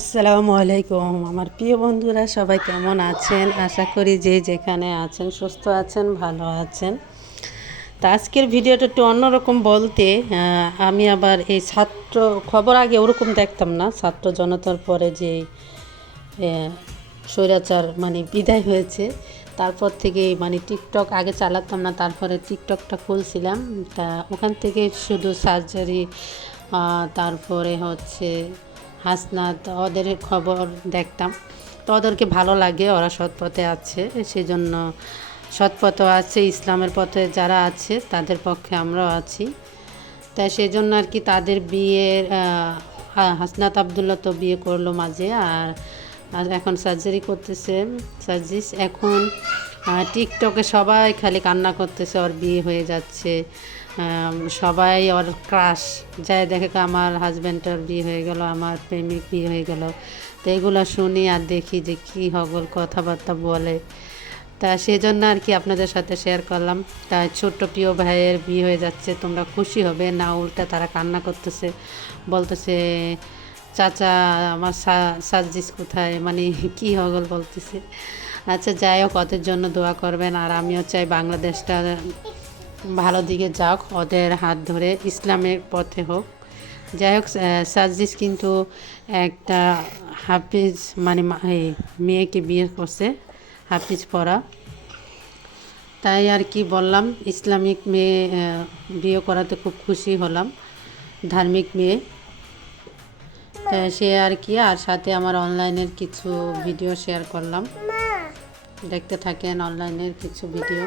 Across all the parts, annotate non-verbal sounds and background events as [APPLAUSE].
আসসালামু আলাইকুম। আমার প্রিয় বন্ধুরা, সবাই কেমন আছেন? আশা করি যে যেখানে আছেন, সুস্থ আছেন, ভালো আছেন। তা আজকের ভিডিওটা একটু অন্যরকম বলতে আমি আবার এই ছাত্র খবর আগে ওরকম দেখতাম না। ছাত্র জনতার পরে যে স্বৈরাচার মানে বিদায় হয়েছে, তারপর থেকে মানে টিকটক আগে চালাতাম না, তারপরে টিকটকটা খুলছিলাম। তা ওখান থেকে শুধু সার্জারি তারপরে হচ্ছে হাসনাত ওদের খবর দেখতাম। তো ওদেরকে ভালো লাগে, ওরা সৎ পথে আছে সেই জন্য সৎ পথে আছে, ইসলামের পথে যারা আছে, তাদের পক্ষে আমরাও আছি। তাই সেই জন্য আর কি তাদের বিয়ের হাসনাত আবদুল্লাহ তো বিয়ে করল মাঝে, আর আর এখন সার্জারি করতেছে সার্জিস এখন টিকটকে সবাই খালি কান্না করতেছে, ওর বিয়ে হয়ে যাচ্ছে। সবাই ওর ক্রাশ যায় দেখে আমার হাজব্যান্ডটার বিয়ে হয়ে গেল, আমার প্রেমিক বিয়ে হয়ে গেল। তো এগুলো শুনি আর দেখি যে কী হগল কথাবার্তা বলে। তা সেই জন্য আর কি আপনাদের সাথে শেয়ার করলাম। তা ছোট্ট প্রিয় ভাইয়ের বিয়ে হয়ে যাচ্ছে, তোমরা খুশি হবে? না, উল্টা তারা কান্না করতেছে। বলতেছে, চাচা, আমার সার্জিস কোথায়? মানে [LAUGHS] কি হগল বলতেছে। আচ্ছা যাই হোক, ওদের জন্য দোয়া করবেন। আর আমিও চাই বাংলাদেশটা ভালো দিকে যাক ওদের হাত ধরে ইসলামের পথে হোক। যাই হোক আহ, সার্জিস কিন্তু একটা হাফিজ মানে মেয়েকে বিয়ে করছে হাফিজ পড়া তাই আর কি বললাম ইসলামিক মেয়ে বিয়ে করাতে খুব খুশি হলাম ধার্মিক মেয়ে। সে আর কি আর সাথে আমার অনলাইনের কিছু ভিডিও শেয়ার করলাম। দেখতে থাকেন অনলাইনের কিছু ভিডিও।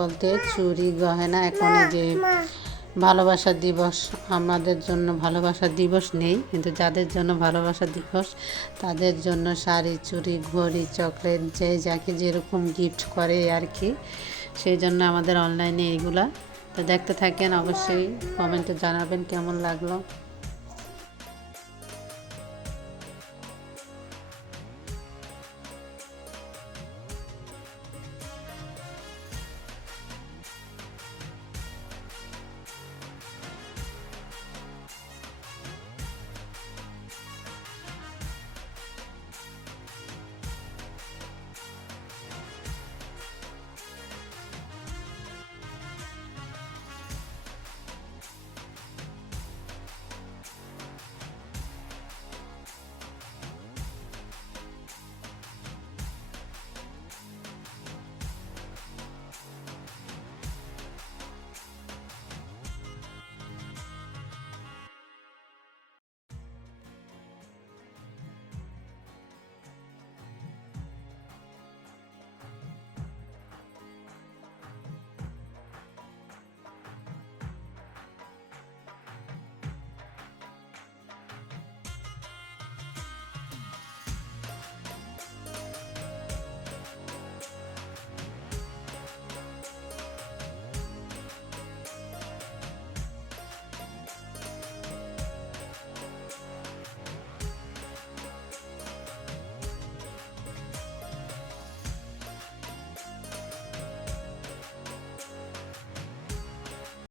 বলতে চুরি, গহেনা এখন যে ভালোবাসা দিবস, আমাদের জন্য ভালোবাসা দিবস নেই, কিন্তু যাদের জন্য ভালোবাসা দিবস, তাদের জন্য শাড়ি চুরি ঘড়ি, চকলেট, যে যাকে যেরকম গিফট করে আর কি, সেই জন্য আমাদের অনলাইনে এইগুলা তো দেখতে থাকেন, অবশ্যই কমেন্টে জানাবেন কেমন লাগল।